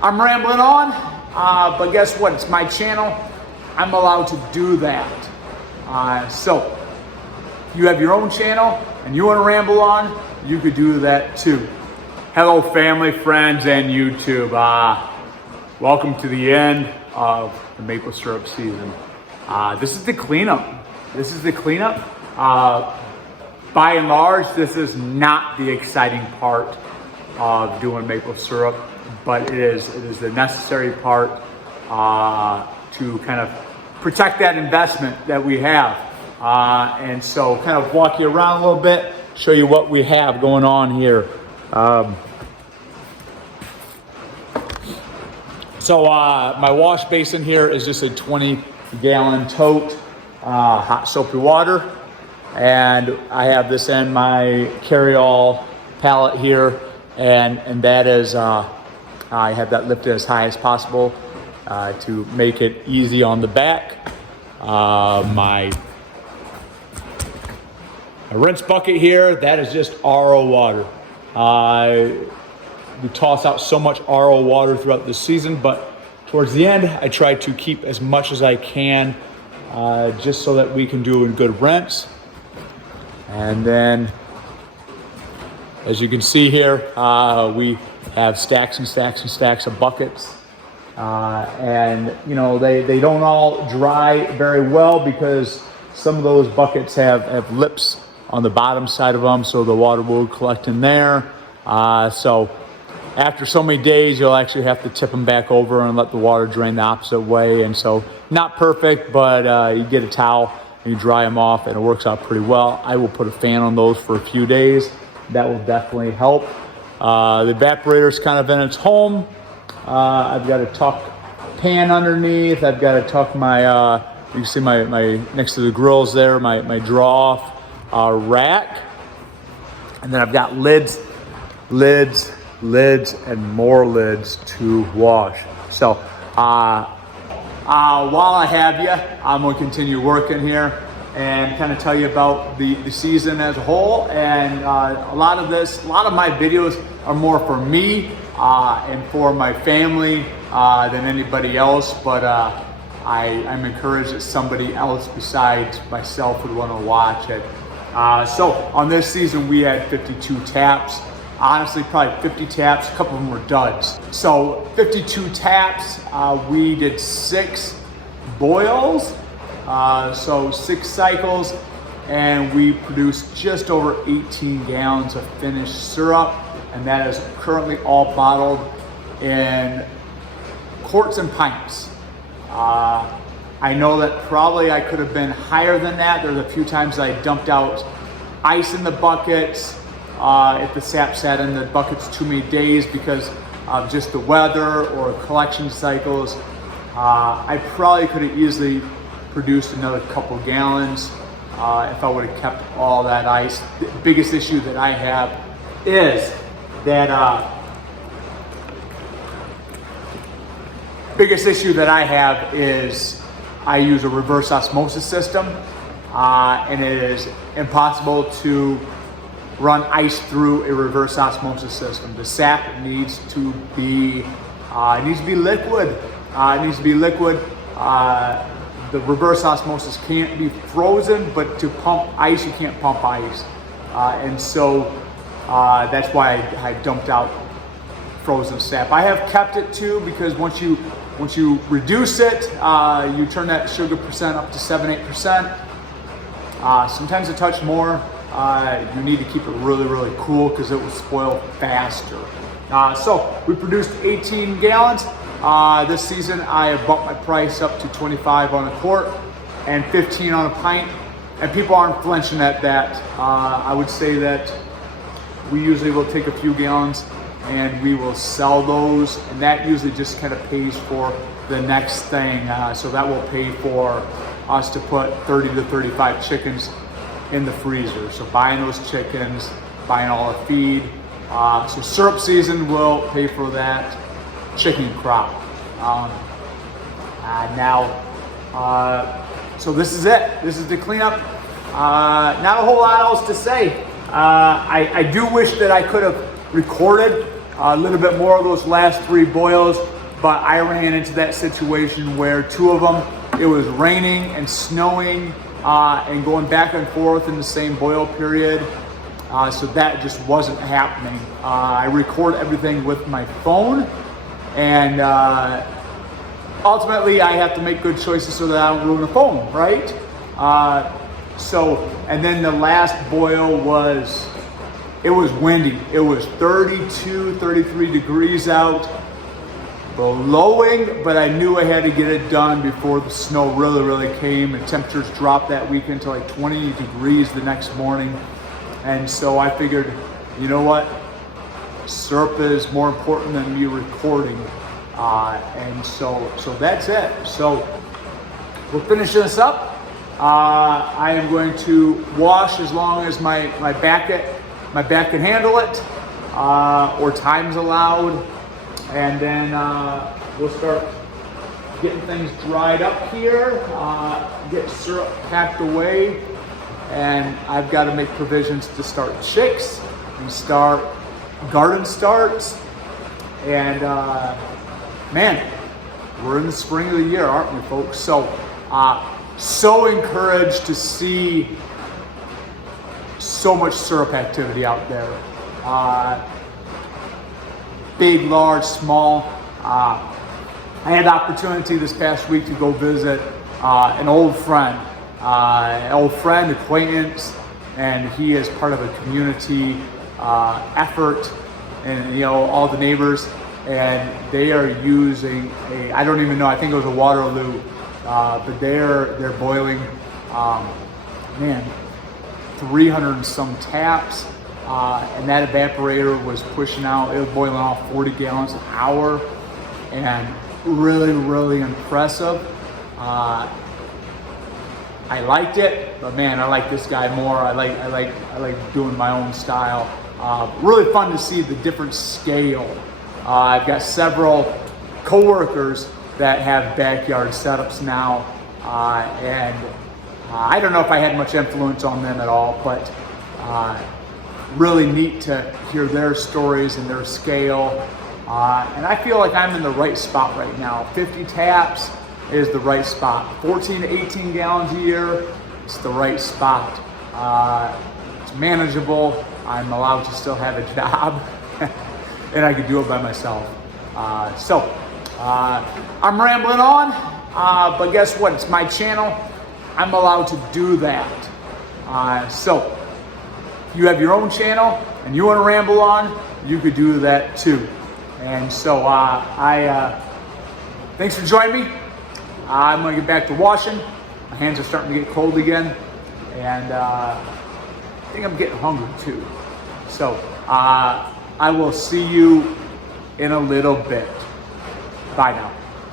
I'm rambling on, but guess what? It's my channel. I'm allowed to do that. So, you have your own channel and you want to ramble on, you could do that too. Hello, family, friends, and YouTube. Welcome to the end of the maple syrup season. This is the cleanup. By and large, this is not the exciting part of doing maple syrup, but it is the necessary part to kind of protect that investment that we have. And so kind of walk you around a little bit, show you what we have going on here. So my wash basin here is just a 20-gallon tote, hot soapy water. And I have this in my carry-all pallet here, and that is, I have that lifted as high as possible to make it easy on the back. My rinse bucket here, that is just RO water. We toss out so much RO water throughout the season, but towards the end, I try to keep as much as I can just so that we can do a good rinse. And then, as you can see here, we have stacks and stacks and stacks of buckets. And you know, they don't all dry very well because some of those buckets have lips on the bottom side of them, so the water will collect in there. So after so many days, you'll actually have to tip them back over and let the water drain the opposite way. And so not perfect, but you get a towel and you dry them off and it works out pretty well. I will put a fan on those for a few days. That will definitely help. The evaporator's kind of in its home. I've got a tuck pan underneath. I've got to tuck my, you can see my next to the grills there, my draw off rack. And then I've got lids, and more lids to wash. So while I have you, I'm going to continue working here and kind of tell you about the season as a whole. And a lot of my videos are more for me and for my family than anybody else, but I'm encouraged that somebody else besides myself would want to watch it. So on this season, we had 52 taps. Honestly, probably 50 taps, a couple of them were duds. So 52 taps, we did 6 boils, so 6 cycles, and we produced just over 18 gallons of finished syrup, and that is currently all bottled in quarts and pints. I know that probably I could have been higher than that. There's a few times I dumped out ice in the buckets. If the sap sat in the buckets too many days because of just the weather or collection cycles, I probably could have easily produced another couple gallons if I would have kept all that ice. The biggest issue that I have is that I use a reverse osmosis system, and it is impossible to run ice through a reverse osmosis system. The sap needs to be liquid. The reverse osmosis can't be frozen, but to pump ice, you can't pump ice. And so that's why I dumped out frozen sap. I have kept it too, because once you reduce it, you turn that sugar percent up to 7-8%. Sometimes a touch more. You need to keep it really, really cool because it will spoil faster. So we produced 18 gallons. This season I have bumped my price up to 25 on a quart and 15 on a pint, and people aren't flinching at that. I would say that we usually will take a few gallons and we will sell those, and that usually just kind of pays for the next thing. So that will pay for us to put 30 to 35 chickens in the freezer. So buying those chickens, buying all our feed. So syrup season will pay for that chicken crop. So this is it. This is the cleanup. Not a whole lot else to say. I do wish that I could have recorded a little bit more of those last 3 boils, but I ran into that situation where 2 of them, it was raining and snowing and going back and forth in the same boil period. So that just wasn't happening. I record everything with my phone, and ultimately I have to make good choices so that I don't ruin the phone, right? And then the last boil it was windy. It was 32, 33 degrees out, blowing, but I knew I had to get it done before the snow really came, and temperatures dropped that weekend to like 20 degrees the next morning. And so I figured, you know what? Syrup is more important than me recording. And so that's it. So we're finishing this up. I am going to wash as long as my back can handle it, or time's allowed. And then we'll start getting things dried up here, get syrup packed away. And I've got to make provisions to start chicks and start garden starts. And man, we're in the spring of the year, aren't we, folks? So encouraged to see so much syrup activity out there. Big, large, small. I had the opportunity this past week to go visit an old friend, acquaintance, and he is part of a community effort, and all the neighbors, and they are using I don't even know, I think it was a Waterloo, but they're boiling 300 and some taps, and that evaporator was pushing out, it was boiling off 40 gallons an hour, and really impressive. I liked it, but man, I like this guy more. I like doing my own style. Really fun to see the different scale. I've got several coworkers that have backyard setups now, and I don't know if I had much influence on them at all, but really neat to hear their stories and their scale. And I feel like I'm in the right spot right now. 50 taps is the right spot. 14 to 18 gallons a year, it's the right spot. It's manageable. I'm allowed to still have a job, and I can do it by myself. I'm rambling on, but guess what? It's my channel. I'm allowed to do that. So you have your own channel and you want to ramble on, you could do that too. And so thanks for joining me. I'm going to get back to washing. My hands are starting to get cold again, and I think I'm getting hungry too. So I will see you in a little bit. Bye now.